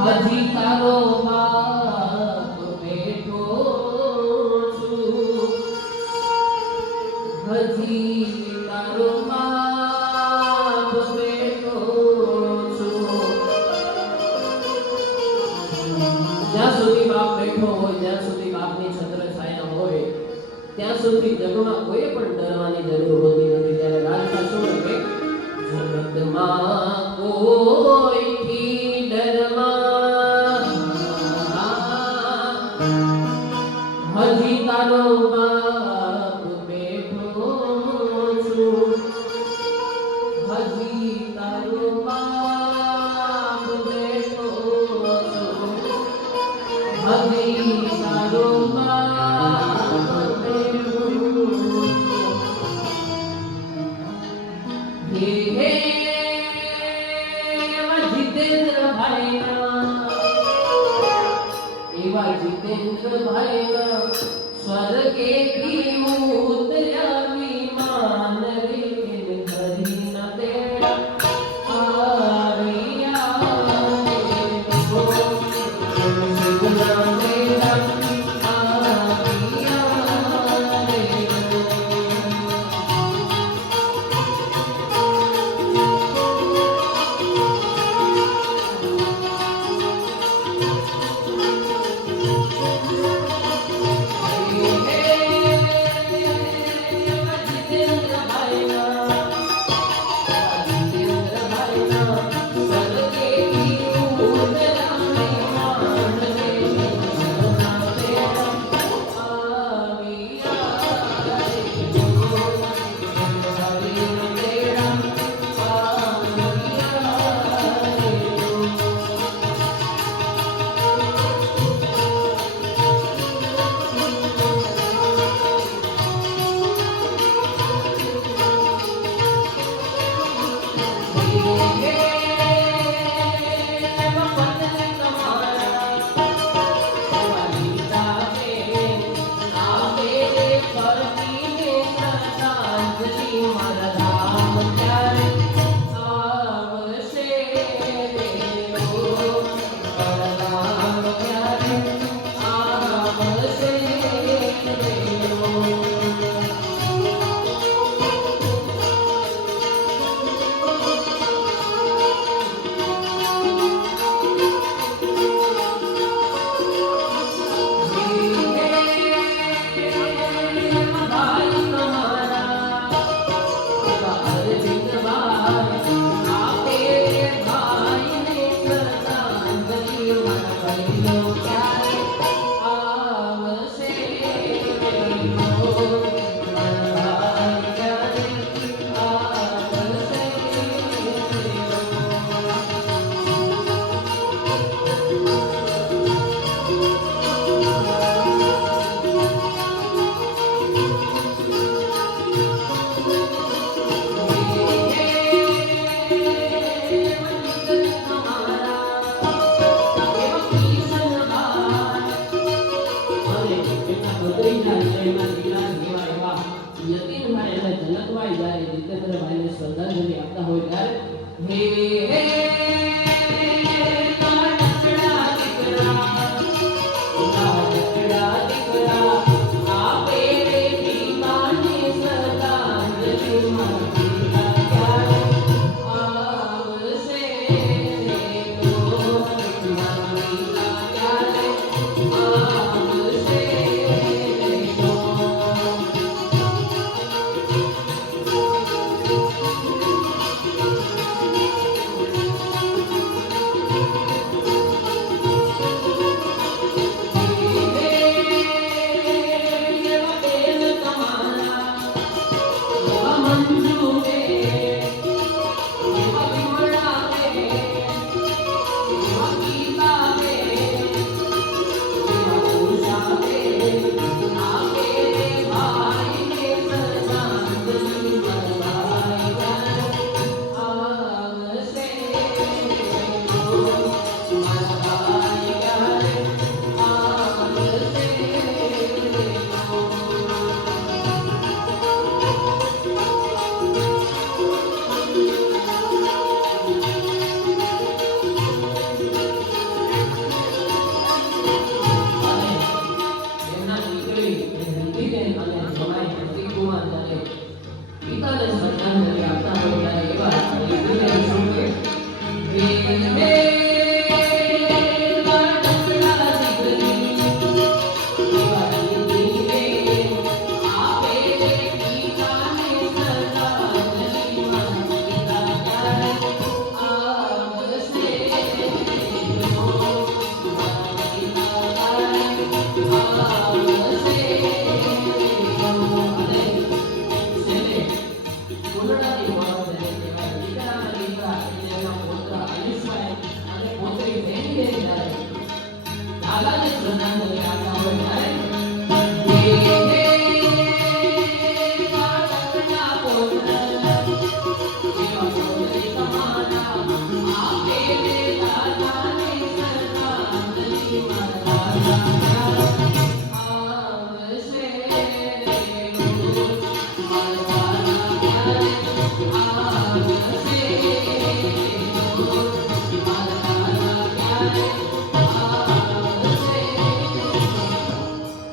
હજી તારો બાપ બેઠો છું, હજી તારો બાપ બેઠો છું. જ્યાં સુધી બાપ બેઠો હોય, જ્યાં સુધી બાપની છત્ર છાયા હોય, ત્યાં સુધી જગમાં કોઈ પણ ડરવાની જરૂર હોતી નથી. ત્યારે રાજમાં શું લખે? જગતમાં કોઈથી ડરમાં હજી તારો બાપ બેઠો છું, હજી તારો બાપ બેઠો છું, હજી તારો બાપ બેઠો છું. હે હે જીતેન્દ્ર ભાઈના સ્વર્ગેથી ઉતર્યા વિમાન રે હરિના તેડા આવ્યા શ્રદ્ધાંજલિ આપતા હોય ત્યારે હે Thank you.